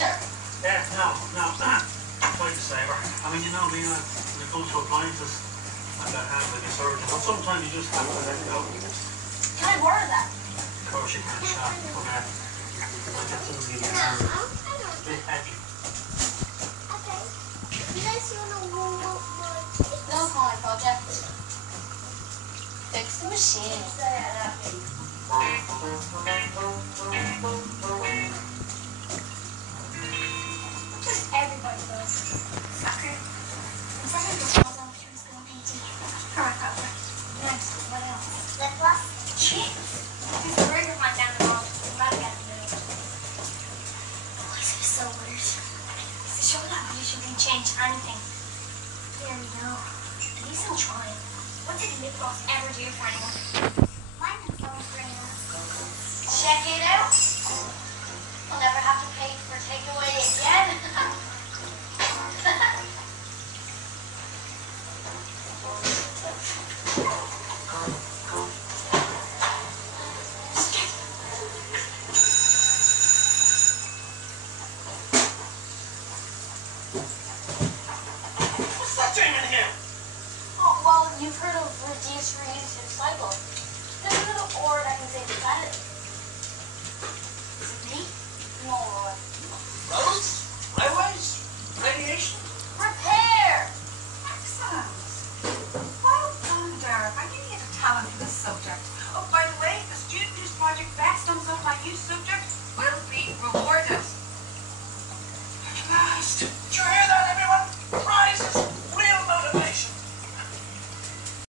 sir. Yeah, no. Quite a saver. I mean, you know me, when it comes to appliances, I've got hands like a surgeon, but sometimes you just have to let go. Can I borrow that? Of course you can, Sean. Come here. I'll get some of these hands. A bit heavy. Okay. You guys want to roll up my... No, my project. Fix the machine. Everybody does. Soccer. And second was all through school PT. Alright, next, what else? Lip gloss. Cheese. There's a burger hunt down the hall. I'm about to get the middle. Boys are so weird. It's a show that you can change anything. There we go. At least I'm trying. What did lip gloss ever do for anyone? Mine is so great. Check it out. I'll never have to pay for takeaway again. What's that doing in here? Oh, well, you've heard of reduce, reuse, recycle. There's a little ore that can save the planet. Is it me? No, Roy. Roads? Highways? Radiation? Repair! Excellent. Well done, Derek. I knew you had a talent for this subject.